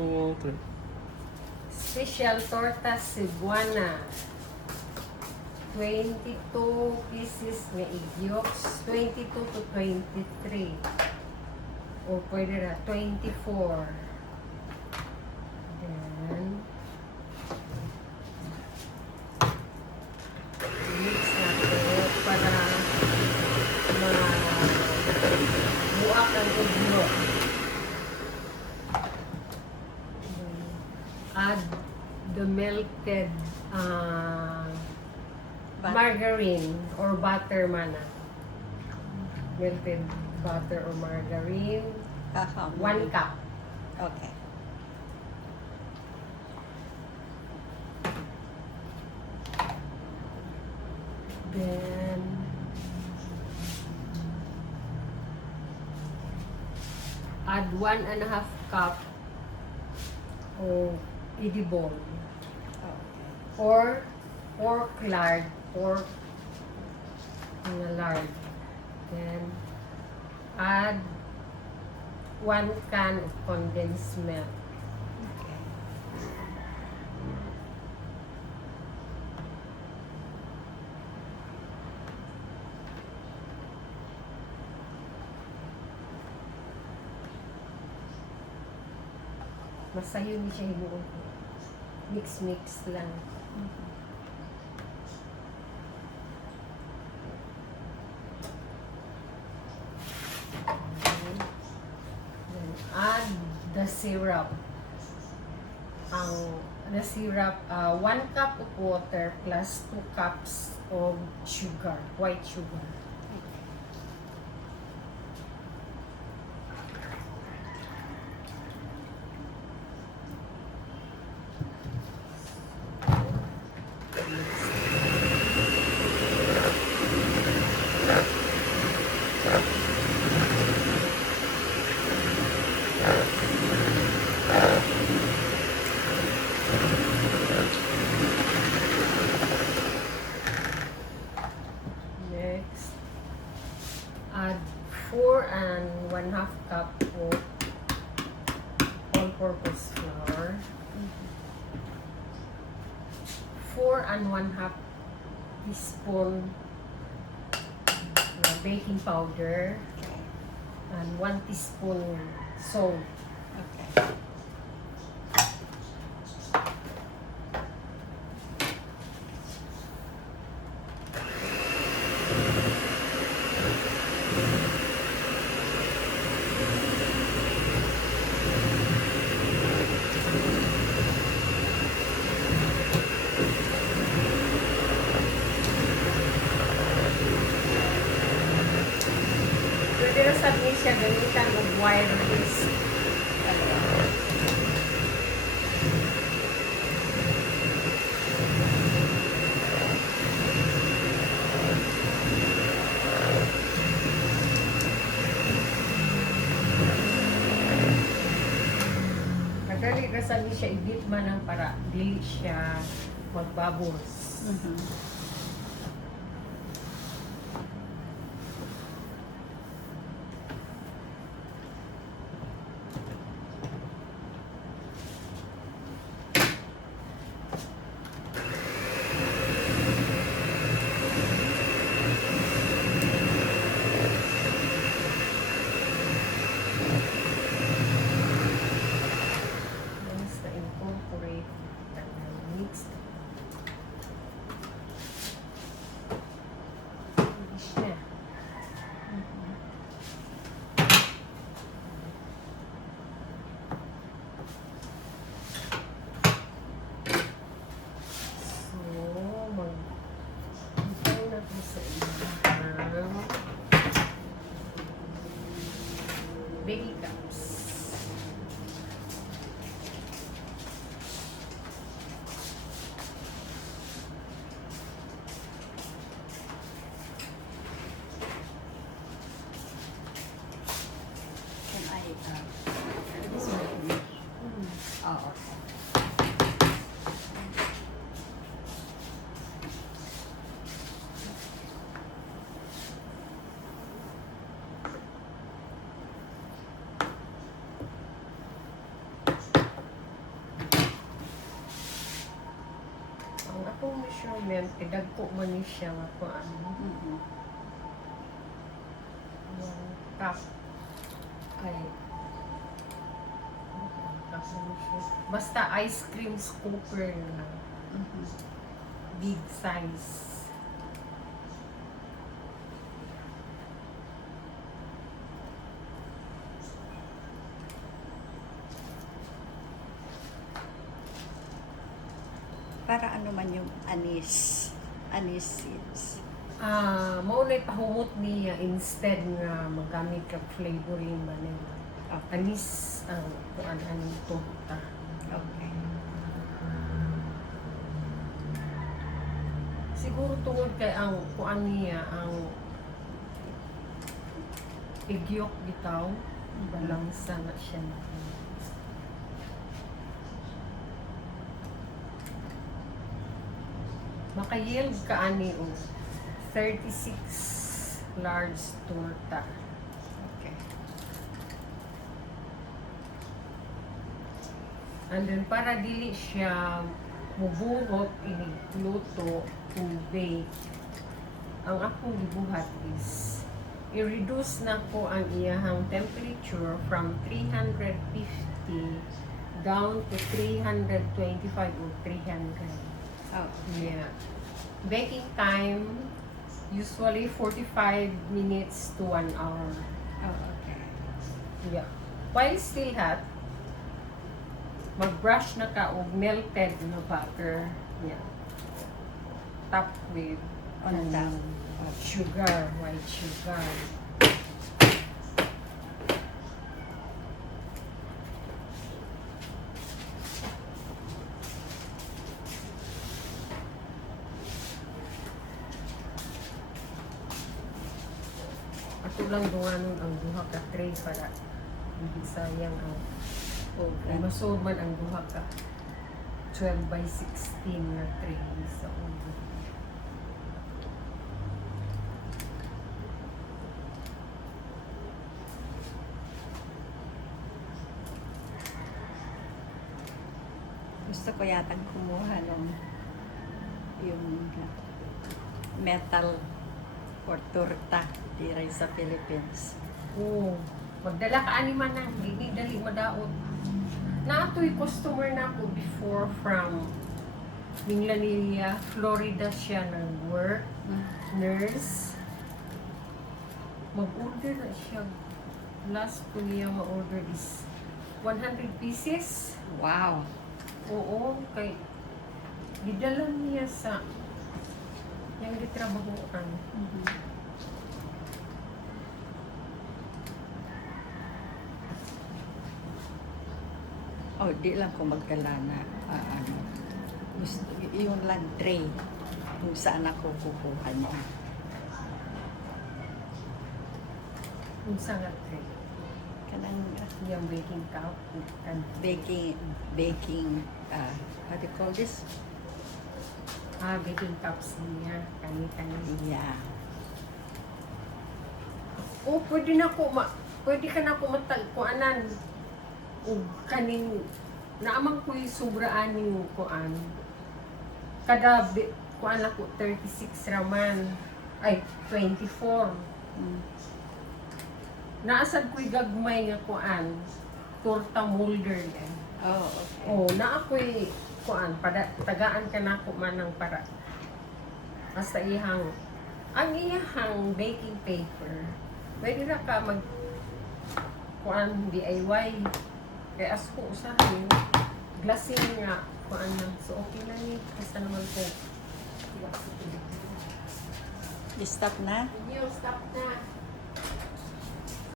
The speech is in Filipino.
2, 3. Special torta cebuana. 22 pieces na igyok. 22 to 23. O pwede na, 24. Then, mix natin para mabuak ang igyok. Add the melted margarine or butter mana. Melted butter or margarine. 1 cup. Okay. Then, add 1.5 cup of idibon or pork lard, pork na lard. Then, add 1 can of condensed milk. Okay. Masayo ni siya hinuon. Mix-mix lang. Then add the syrup. The syrup, 1 cup of water plus 2 cups of sugar, white sugar. Next, add 4.5 cup of all-purpose flour, 4.5 teaspoon baking powder, Okay. and 1 teaspoon salt. Okay. Pwede na sabihin siya gamitan ng wire whisk. Madali na sabihin siya i-beat man ng para dili siya magbubbles. Once na incorporate and mix finish na. So, mag-itaw na po sa ilang baby cups. Can I, this one? Oh, okay. akong measurement, dagko man ni siya nga kung ano. Mhm. Yung cup ay cup man siya. Basta ice cream scooper na Mhm. big size. Para ano man yung anis. Anis seeds. Mao na pahumot niya instead nga magamit kag flavoring man nila. Okay. Anis ang kuan aning torta. Okay. Siguro tungod kay ang kuan niya ang igyok bitaw, balansa na siya. Maka-yield ka ani og 36 large torta. Okay. And then para dili siya mubunot inigluto kung bake, ang akong gibuhat is i-reduce na ko ang iyahang temperature from 350 down to 325 or 300. Oh, Yeah. Baking time usually 45 minutes to 1 hour. oh, okay. Yeah. While still hot, mag-brush na ka og melted na butter. Yeah. Top with On top. sugar, white sugar. Ato lang dunganon ang duha ka tray para hindi sayang ang Okay. masod man ang duha ka 12 by 16 na tray sa ulo. Gusto ko yatang kumuha nung yung metal or torta diri sa Philippines. Oo. Magdala ka ani man na, hindi dali madaot. Naatoy customer na ako before from Minglanilla, Florida siya nag-work, nurse. Mag-order na siya. Last ko niya ma-order is 100 pieces. Wow. Oo, kay gidala niya sa yung gitrabahoan. Mhm. Oh, di lang ko magdala na ano. Gusto, yung lang tray kung saan ako kukuha niya. Kung sa nga tray. Kanang Yung baking cup. baking, how do you call this? Baking cups niya. Kani-kani. Yeah. O, pwede ka na ko matagkuanan. O, kaning, naamang ko'y sobraan yung kuan. Kada, kuan ako, 36 raman. Ay, 24. Mm. Naasad ko'y gagmay nga kuan. Torta molder yan. Oh, okay. O, naa ko'y kuan. Tagaan ka na ko man ng para. Basta ang iyahang baking paper, pwede na ka mag kuan DIY. Kaya asko usahin, glassing nga kuan na. So okay lang ni basta naman po. Stop na? Stop na.